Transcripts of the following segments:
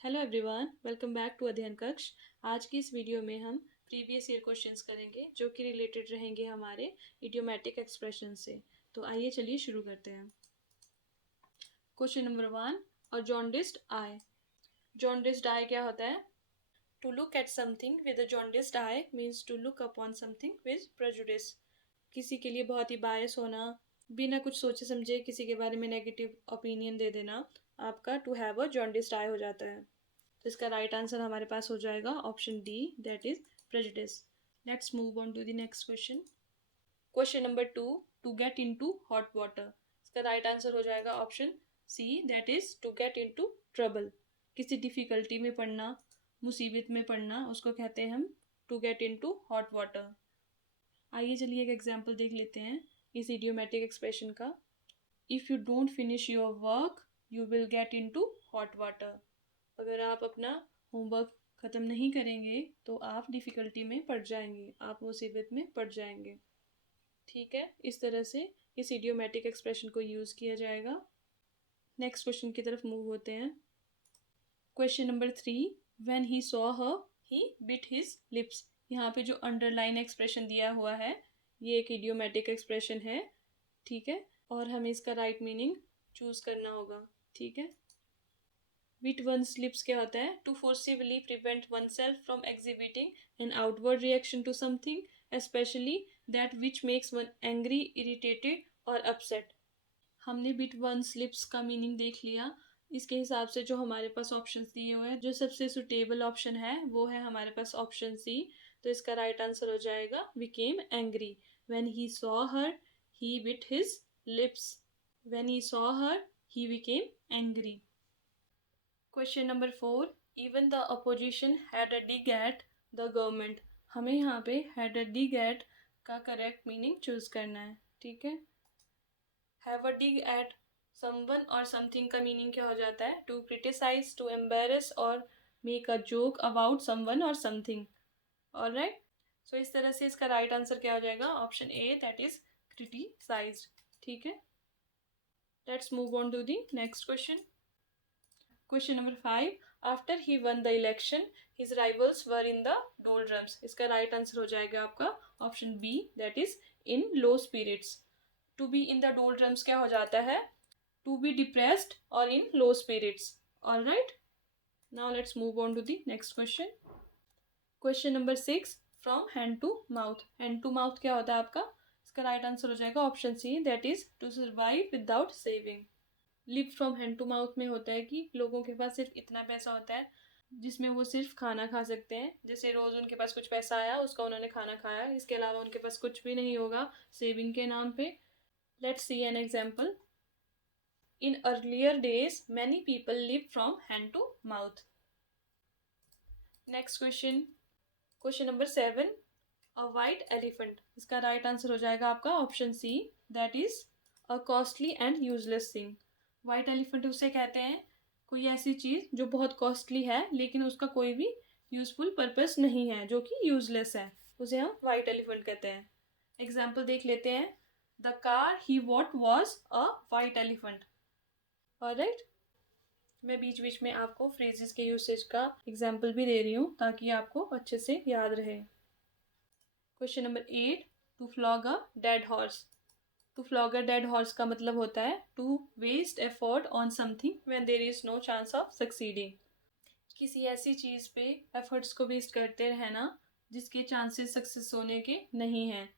Hello everyone, welcome back to अध्ययन कक्ष। आज की इस वीडियो में हम प्रीवियस ईयर क्वेश्चंस करेंगे जो कि रिलेटेड रहेंगे हमारे इडियोमेटिक एक्सप्रेशन से। तो आइए चलिए शुरू करते हैं। क्वेश्चन नंबर 1, और जॉन्डिस्ड आई। जॉन्डिस्ड आई क्या होता है? To look at something with a jaundiced eye means to look upon something with prejudice. किसी के लिए बहुत ही बायस होना, बिना कुछ सोचे समझे किसी के बारे में नेगेटिव ओपिनियन दे देना, आपका टू हैव अ जॉन्डिस्ड आई हो जाता है। तो इसका राइट आंसर हमारे पास हो जाएगा option D, that is prejudice. Let's move on to the next question. Question number 2, to get into hot water. इसका राइट आंसर हो जाएगा option C, that is to get into trouble. किसी difficulty में पड़ना, मुसीबत में पड़ना, उसको कहते हैं हम to get into hot water. आइए चलिए एक एग्जाम्पल देख लेते हैं इस इडियोमेटिक एक्सप्रेशन का। If you don't finish your work you will get into hot water. अगर आप अपना होमवर्क ख़त्म नहीं करेंगे तो आप डिफ़िकल्टी में पड़ जाएंगे, आप मुसीबत में पड़ जाएंगे। ठीक है, इस तरह से इस इडियोमेटिक एक्सप्रेशन को यूज़ किया जाएगा। नेक्स्ट क्वेश्चन की तरफ मूव होते हैं। Question number 3, when he saw her he bit his lips. यहाँ पे जो अंडरलाइन एक्सप्रेशन दिया हुआ है ये एक इडियोमेटिक एक्सप्रेशन है। ठीक है, और हमें इसका राइट मीनिंग चूज़ करना होगा। ठीक है, विट वंस लिप्स क्या होता है? To forcibly prevent oneself from exhibiting an outward reaction to something specially that which makes one angry, irritated और अपसेट। हमने बिट वंस लिप्स का मीनिंग देख लिया। इसके हिसाब से जो हमारे पास ऑप्शंस दिए हुए हैं, जो सबसे सुटेबल ऑप्शन है वो है हमारे पास ऑप्शन सी। तो इसका राइट आंसर हो जाएगा became angry. When he saw her he bit his lips. When he saw her he became angry. Question number 4, even the opposition had a dig at the government. हमें यहाँ पे had a dig at का correct meaning choose करना है। ठीक है, have a dig at someone और something का मीनिंग क्या हो जाता है? टू क्रिटिसाइज, टू एम्बेरस और make a joke about someone और समथिंग। ऑलराइट, सो इस तरह से इसका राइट आंसर क्या हो जाएगा? Option A, that is criticise. ठीक है, let's move on to the next question. Question number 5, after he won the election his rivals were in the doldrums. इसका राइट आंसर हो जाएगा आपका option B, that is in low spirits. To be in the doldrums क्या हो जाता है? To be depressed और in low spirits. Alright, now let's move on to the next question. Question number 6, from hand to mouth. Hand to mouth क्या होता है आपका? इसका राइट आंसर हो जाएगा option C, that is to survive without saving. Live from hand to mouth में होता है कि लोगों के पास सिर्फ इतना पैसा होता है जिसमें वो सिर्फ खाना खा सकते हैं। जैसे रोज उनके पास कुछ पैसा आया, उसका उन्होंने खाना खाया, इसके अलावा उनके पास कुछ भी नहीं होगा सेविंग के नाम पे। Let's see an example. In earlier days many people live from hand to mouth. Next question, question number 7, a white elephant. इसका राइट आंसर हो जाएगा आपका option C, that is a costly and useless thing. White elephant उसे कहते हैं कोई ऐसी चीज़ जो बहुत कॉस्टली है लेकिन उसका कोई भी यूजफुल पर्पस नहीं है, जो कि यूजलेस है, उसे हम वाइट एलिफेंट कहते हैं। एग्जाम्पल देख लेते हैं। The car he what was a white elephant. Alright, मैं बीच बीच में आपको फ्रेजेस के यूसेज का एग्जाम्पल भी दे रही हूँ ताकि आपको अच्छे से याद रहे। Question number 8, to flog a dead horse. To flog a dead horse का मतलब होता है to waste effort on something when there is no chance of succeeding. किसी ऐसी चीज़ पे एफर्ट्स को वेस्ट करते रहना जिसके चांसेस सक्सेस होने के नहीं हैं।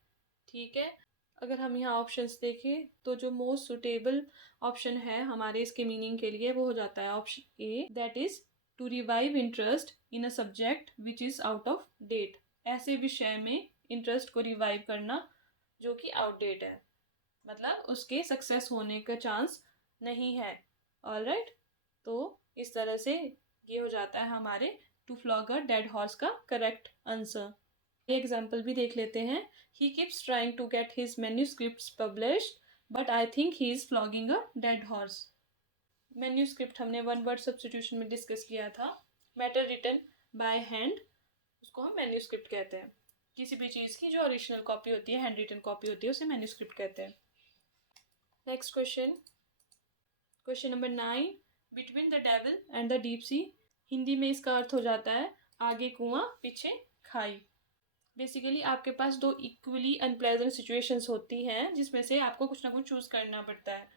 ठीक है, अगर हम यहाँ ऑप्शंस देखें तो जो मोस्ट सुटेबल ऑप्शन है हमारे इसके मीनिंग के लिए वो हो जाता है option A, that is to revive interest in a subject which is out of date. ऐसे विषय में इंटरेस्ट को रिवाइव करना जो कि आउटडेट है, मतलब उसके सक्सेस होने का चांस नहीं है। ऑलराइट, तो इस तरह से ये हो जाता है हमारे to flog a dead horse का करेक्ट आंसर। ये एग्जाम्पल भी देख लेते हैं। He keeps trying to get his manuscripts published but I think he is flogging a dead horse. Manuscript हमने वन वर्ड सब्स्टिट्यूशन में डिस्कस किया था। मैटर रिटन बाय हैंड, उसको हम मैन्यूस्क्रिप्ट कहते हैं। किसी भी चीज़ की जो ओरिजिनल कॉपी होती है, हैंड रिटन कॉपी होती है, उसे मैन्यूस्क्रिप्ट कहते हैं। Next question, question number 9, between the devil and the deep sea. Hindi में इसका अर्थ हो जाता है आगे कुआं पीछे खाई। बेसिकली आपके पास दो इक्वली अनप्लेजेंट सिचुएशंस होती हैं जिसमें से आपको कुछ ना कुछ चूज करना पड़ता है।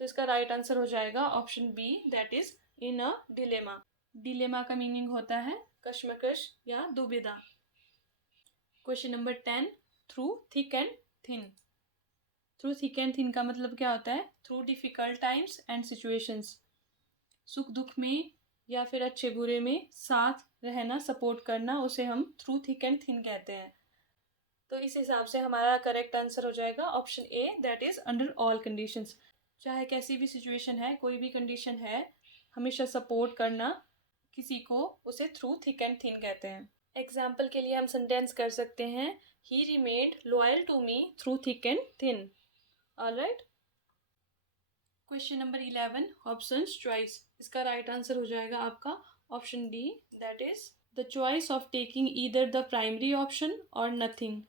तो इसका राइट आंसर हो जाएगा option B, that is in a dilemma. Dilemma का मीनिंग होता है कश्मकश या दुविधा। Question number 10, through thick and thin. Through thick and thin का मतलब क्या होता है? Through difficult times and situations. सुख दुख में या फिर अच्छे बुरे में साथ रहना, सपोर्ट करना, उसे हम थ्रू थिक एंड थिन कहते हैं। तो इस हिसाब से हमारा करेक्ट आंसर हो जाएगा option A, that is under all conditions. चाहे कैसी भी सिचुएशन है, कोई भी कंडीशन है, हमेशा सपोर्ट करना किसी को, उसे थ्रू थिक एंड थिन कहते हैं। एग्जाम्पल के लिए हम सेंटेंस कर सकते हैं, he remained loyal to me through thick and thin. Alright. Question number 11, Hobson's choice. इसका राइट आंसर हो जाएगा आपका option D, that is the choice of taking either the primary option और नथिंग।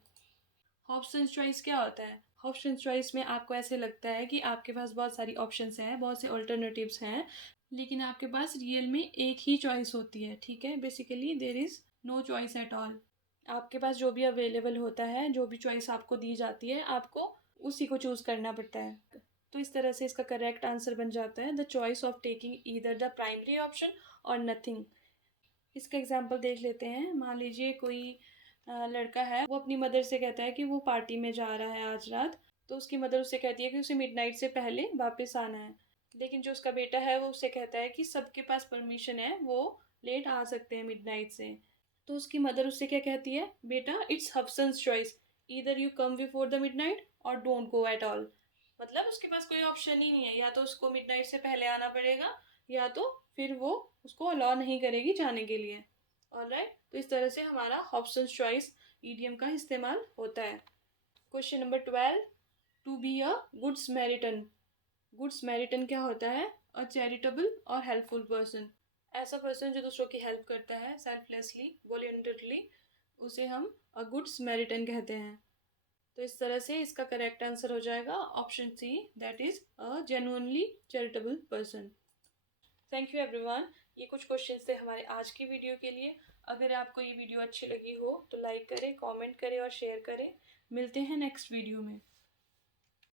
हॉब्सन्स चॉइस क्या होता है? Hobson's choice में आपको ऐसे लगता है कि आपके पास बहुत सारी ऑप्शंस हैं, बहुत से ऑल्टरनेटिव्स हैं, लेकिन आपके पास रियल में एक ही चॉइस होती है। ठीक है, basically there is no choice at all. आपके पास जो भी अवेलेबल होता है, जो भी चॉइस आपको दी जाती है, आपको उसी को चूज करना पड़ता है। तो इस तरह से इसका करेक्ट आंसर बन जाता है the choice of taking either the primary option और नथिंग। इसका एग्जाम्पल देख लेते हैं। मान लीजिए कोई लड़का है, वो अपनी मदर से कहता है कि वो पार्टी में जा रहा है आज रात। तो उसकी मदर उससे कहती है कि उसे मिडनाइट से पहले वापस आना है। लेकिन जो उसका बेटा है वो उससे कहता है कि सबके पास परमिशन है, वो लेट आ सकते हैं मिडनाइट से। तो उसकी मदर उससे क्या कहती है, बेटा it's Hobson's choice, either you come before the midnight और डोंट गो एट ऑल। मतलब उसके पास कोई ऑप्शन ही नहीं है, या तो उसको मिडनाइट से पहले आना पड़ेगा या तो फिर वो उसको अलाउ नहीं करेगी जाने के लिए। ऑलराइट, तो इस तरह से हमारा हॉब्सन्स चॉइस ईडियम का इस्तेमाल होता है। Question number 12, to be a good Samaritan. Good Samaritan क्या होता है? अ चैरिटेबल और हेल्पफुल पर्सन। ऐसा पर्सन जो दूसरों की हेल्प करता है सेल्फलेसली, वॉलंटरली, उसे हम अ गुड समैरिटन कहते हैं। तो इस तरह से इसका करेक्ट आंसर हो जाएगा option C, that is a genuinely charitable person. Thank you everyone. ये कुछ क्वेश्चंस थे हमारे आज की वीडियो के लिए। अगर आपको ये वीडियो अच्छी लगी हो तो लाइक करें, कमेंट करें और शेयर करें। मिलते हैं नेक्स्ट वीडियो में।